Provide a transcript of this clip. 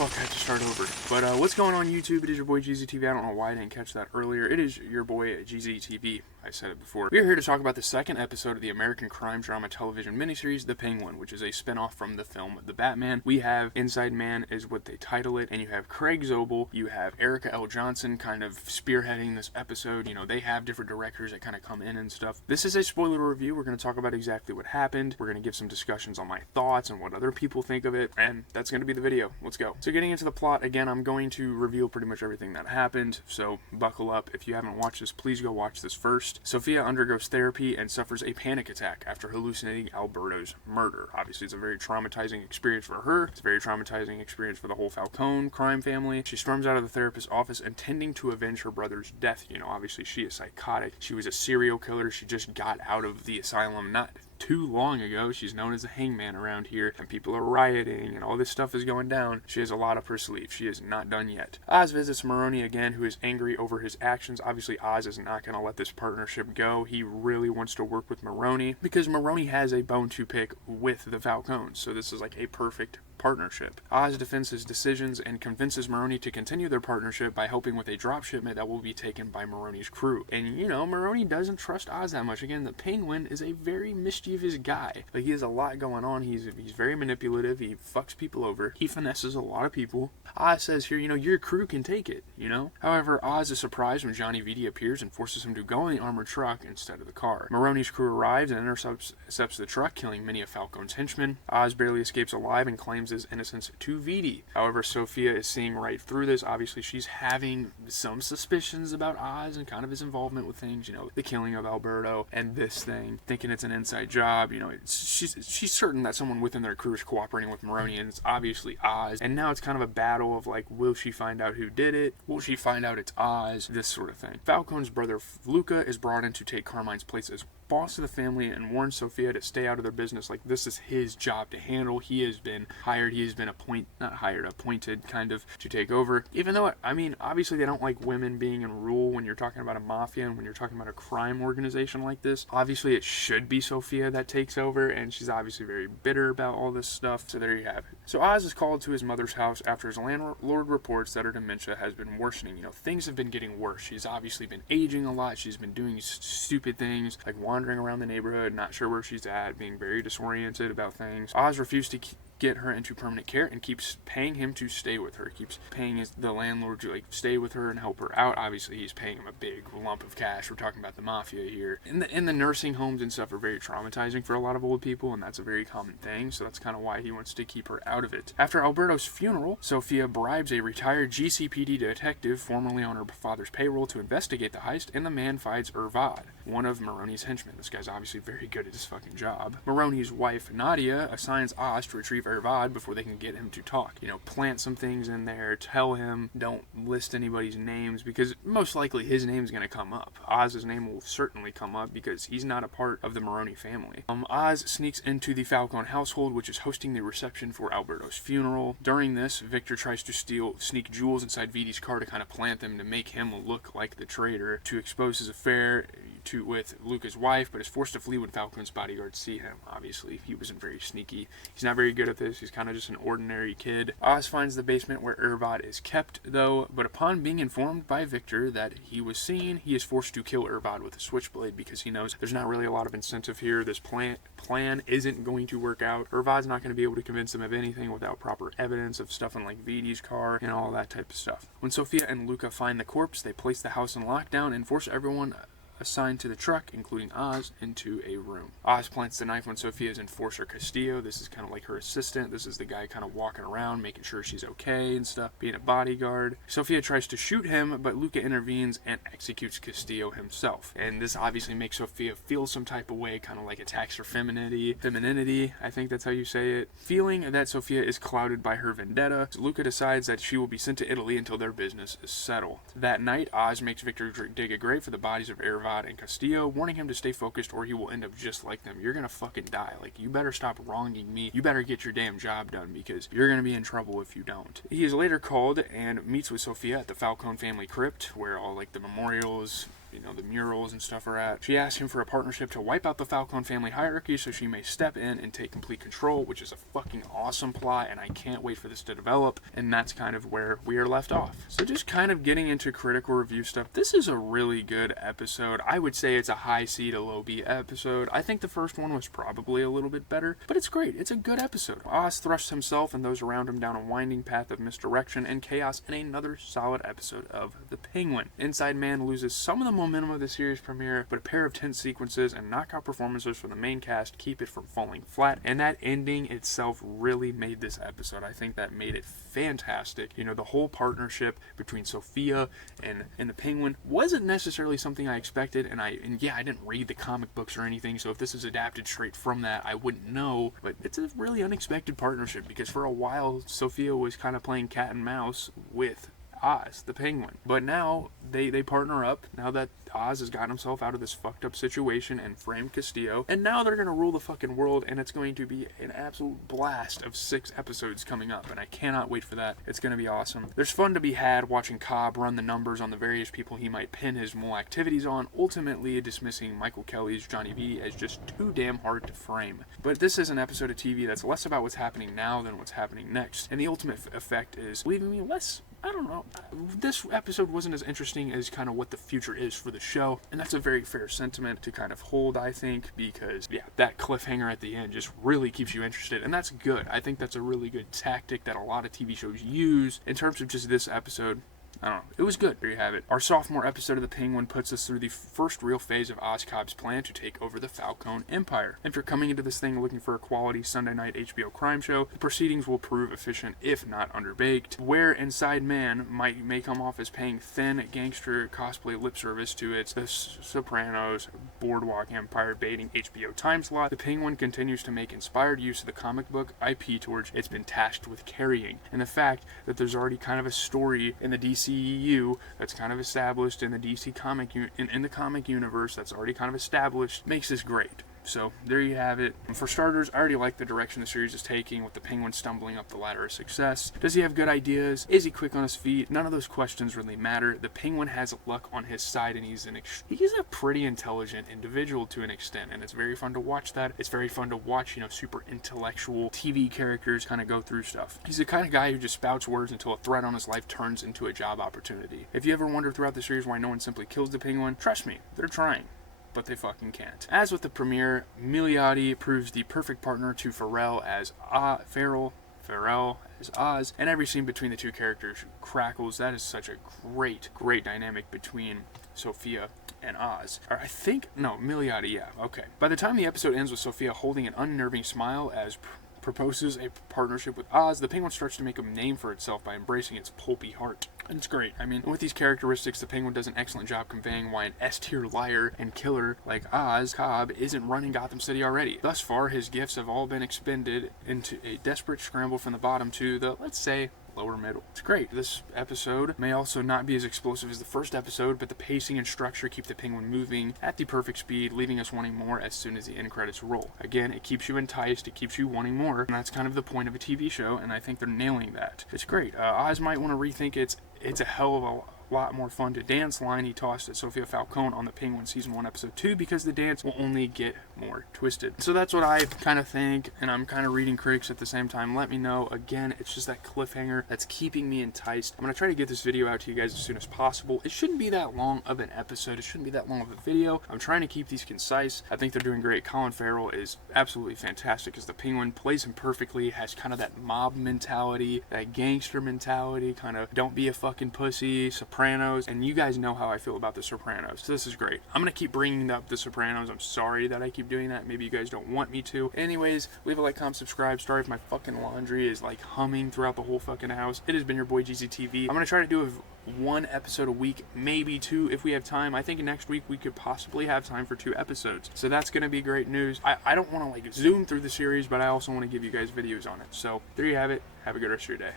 Fuck, I had to start over. But what's going on YouTube? It is your boy GZTV. I don't know why I didn't catch that earlier. It is your boy GZTV. I said it before. We are here to talk about the second episode of the American crime drama television miniseries, The Penguin, which is a spinoff from the film The Batman. We have Inside Man is what they title it, and you have Craig Zobel, you have Erica L. Johnson kind of spearheading this episode. You know, they have different directors that kind of come in and stuff. This is a spoiler review. We're going to talk about exactly what happened. We're going to give some discussions on my thoughts and what other people think of it, and that's going to be the video. Let's go. So getting into the plot, again, I'm going to reveal pretty much everything that happened, so buckle up. If you haven't watched this, please go watch this first. Sophia undergoes therapy and suffers a panic attack after hallucinating Alberto's murder. Obviously, it's a very traumatizing experience for her. It's a very traumatizing experience for the whole Falcone crime family. She storms out of the therapist's office intending to avenge her brother's death. You know, obviously she is psychotic. She was a serial killer. She just got out of the asylum not too long ago. She's known as the Hangman around here, and people are rioting and all this stuff is going down. She has a lot up her sleeve. She is not done yet. Oz visits Maroni again, who is angry over his actions. Obviously, Oz is not going to let this partnership go. He really wants to work with Maroni because Maroni has a bone to pick with the Falcones, so this is like a perfect partnership. Oz defends his decisions and convinces Maroni to continue their partnership by helping with a drop shipment that will be taken by Maroni's crew. And you know, Maroni doesn't trust Oz that much. Again, the Penguin is a very mischievous guy. Like, he has a lot going on. He's very manipulative. He fucks people over. He finesses a lot of people. Oz says here, you know, your crew can take it, you know? However, Oz is surprised when Johnny Vitti appears and forces him to go in the armored truck instead of the car. Maroni's crew arrives and intercepts the truck, killing many of Falcone's henchmen. Oz barely escapes alive and claims his innocence to Vitti. However, Sophia is seeing right through this. Obviously, she's having some suspicions about Oz and kind of his involvement with things, you know, the killing of Alberto and this thing, thinking it's an inside job. You know, she's certain that someone within their crew is cooperating with Maroni, and it's obviously Oz. And now it's kind of a battle of like, will she find out who did it? Will she find out it's Oz? This sort of thing. Falcone's brother Luca is brought in to take Carmine's place as boss of the family and warns Sophia to stay out of their business. Like, this is his job to handle. He has been hired. He has been appointed kind of to take over. Even though, I mean, obviously they don't like women being in rule when you're talking about a mafia and when you're talking about a crime organization like this. Obviously it should be Sophia that takes over, and she's obviously very bitter about all this stuff. So there you have it. So Oz is called to his mother's house after his landlord reports that her dementia has been worsening. You know, things have been getting worse. She's obviously been aging a lot. She's been doing stupid things like wandering around the neighborhood, not sure where she's at, being very disoriented about things. Oz refused to get her into permanent care and keeps paying him to stay with her. Keeps paying the landlord to like stay with her and help her out. Obviously, he's paying him a big lump of cash. We're talking about the mafia here. In the nursing homes and stuff are very traumatizing for a lot of old people, and that's a very common thing. So that's kind of why he wants to keep her out of it. After Alberto's funeral, Sophia bribes a retired GCPD detective formerly on her father's payroll to investigate the heist, and the man finds Ervad, one of Maroni's henchmen. This guy's obviously very good at his fucking job. Maroni's wife, Nadia, assigns Oz to retrieve Ervad before they can get him to talk. You know, plant some things in there, tell him, don't list anybody's names, because most likely his name's going to come up. Oz's name will certainly come up because he's not a part of the Maroni family. Oz sneaks into the Falcone household, which is hosting the reception for Alberto's funeral. During this, Victor tries to sneak jewels inside Vitti's car to kind of plant them to make him look like the traitor, to expose his affair with Luca's wife, but is forced to flee when Falcone's bodyguards see him. Obviously, he wasn't very sneaky. He's not very good at this. He's kind of just an ordinary kid. Oz finds the basement where Ervad is kept, though, but upon being informed by Victor that he was seen, he is forced to kill Ervad with a switchblade because he knows there's not really a lot of incentive here. This plan isn't going to work out. Ervad's not going to be able to convince him of anything without proper evidence of stuff in like Vitti's car and all that type of stuff. When Sophia and Luca find the corpse, they place the house in lockdown and force everyone assigned to the truck, including Oz, into a room. Oz plants the knife when Sophia is Enforcer Castillo. This is kind of like her assistant. This is the guy kind of walking around, making sure she's okay and stuff, being a bodyguard. Sophia tries to shoot him, but Luca intervenes and executes Castillo himself. And this obviously makes Sophia feel some type of way, kind of like attacks her femininity, I think that's how you say it. Feeling that Sophia is clouded by her vendetta, Luca decides that she will be sent to Italy until their business is settled. That night, Oz makes Victor dig a grave for the bodies of Ervad and Castillo, warning him to stay focused or he will end up just like them. You're gonna fucking die. Like, you better stop wronging me. You better get your damn job done because you're gonna be in trouble if you don't. He is later called and meets with Sophia at the Falcone family crypt where all like the memorials the murals and stuff are at. She asks him for a partnership to wipe out the Falcone family hierarchy so she may step in and take complete control, which is a fucking awesome plot, and I can't wait for this to develop, and that's kind of where we are left off. So just kind of getting into critical review stuff, this is a really good episode. I would say it's a high C to low B episode. I think the first one was probably a little bit better, but it's great. It's a good episode. Oz thrusts himself and those around him down a winding path of misdirection and chaos in another solid episode of The Penguin. Inside Man loses some of the momentum of the series premiere, but a pair of tense sequences and knockout performances from the main cast keep it from falling flat, and that ending itself really made this episode. I think that made it fantastic. The whole partnership between Sophia and the Penguin wasn't necessarily something I expected, and I didn't read the comic books or anything, so if this is adapted straight from that, I wouldn't know, but it's a really unexpected partnership, because for a while Sophia was kind of playing cat and mouse with Oz, the Penguin. But now they partner up, now that Oz has gotten himself out of this fucked up situation and framed Castillo, and now they're going to rule the fucking world, and it's going to be an absolute blast of 6 episodes coming up, and I cannot wait for that. It's going to be awesome. There's fun to be had watching Cobb run the numbers on the various people he might pin his mole activities on, ultimately dismissing Michael Kelly's Johnny V as just too damn hard to frame. But this is an episode of TV that's less about what's happening now than what's happening next, and the ultimate effect is leaving me less, I don't know. This episode wasn't as interesting as kind of what the future is for the show, and that's a very fair sentiment to kind of hold, I think, because, that cliffhanger at the end just really keeps you interested, and that's good. I think that's a really good tactic that a lot of TV shows use. In terms of just this episode, I don't know. It was good. There you have it. Our sophomore episode of The Penguin puts us through the first real phase of Oz Cobb's plan to take over the Falcone Empire. If you're coming into this thing looking for a quality Sunday night HBO crime show, the proceedings will prove efficient, if not underbaked. Where Inside Man may come off as paying thin gangster cosplay lip service to its The Sopranos, Boardwalk Empire baiting HBO time slot, The Penguin continues to make inspired use of the comic book IP torch it's been tasked with carrying. And the fact that there's already kind of a story in the DC EU that's kind of established in the DC comic in the comic universe that's already kind of established makes this great. So there you have it. And for starters, I already like the direction the series is taking, with the Penguin stumbling up the ladder of success. Does he have good ideas? Is he quick on his feet? None of those questions really matter. The Penguin has luck on his side, and he's a pretty intelligent individual to an extent, and it's very fun to watch that. It's very fun to watch, super intellectual TV characters kind of go through stuff. He's the kind of guy who just spouts words until a threat on his life turns into a job opportunity. If you ever wonder throughout the series why no one simply kills the Penguin, trust me, they're trying, but they fucking can't. As with the premiere, Milioti proves the perfect partner to Farrell as Oz, and every scene between the two characters crackles. That is such a great dynamic between Sophia and Oz. Or Milioti, yeah, okay. By the time the episode ends with Sophia holding an unnerving smile as proposes a partnership with Oz, the Penguin starts to make a name for itself by embracing its pulpy heart. And it's great. I mean, with these characteristics, the Penguin does an excellent job conveying why an S-tier liar and killer like Oz Cobb isn't running Gotham City already. Thus far, his gifts have all been expended into a desperate scramble from the bottom to the, let's say, lower middle. It's great. This episode may also not be as explosive as the first episode, but the pacing and structure keep the Penguin moving at the perfect speed, leaving us wanting more as soon as the end credits roll. Again, it keeps you enticed, it keeps you wanting more, and that's kind of the point of a TV show, and I think they're nailing that. It's great. Oz might want to rethink it's a hell of a lot more fun to dance line he tossed at Sophia Falcone on The Penguin Season 1 Episode 2, because the dance will only get more twisted. So that's what I kind of think, and I'm kind of reading critics at the same time. Let me know. Again, it's just that cliffhanger that's keeping me enticed. I'm going to try to get this video out to you guys as soon as possible. It shouldn't be that long of an episode. It shouldn't be that long of a video. I'm trying to keep these concise. I think they're doing great. Colin Farrell is absolutely fantastic as the Penguin, plays him perfectly, has kind of that mob mentality, that gangster mentality, kind of don't be a fucking pussy, Sopranos, and you guys know how I feel about The Sopranos, so this is great. I'm going to keep bringing up The Sopranos. I'm sorry that I keep doing that. Maybe you guys don't want me to. Anyways, leave a like, comment, subscribe. Sorry if my fucking laundry is like humming throughout the whole fucking house. It has been your boy GZTV. I'm going to try to do one episode a week, maybe 2 if we have time. I think next week we could possibly have time for 2 episodes, so that's going to be great news. I don't want to like zoom through the series, but I also want to give you guys videos on it. So there you have it. Have a good rest of your day.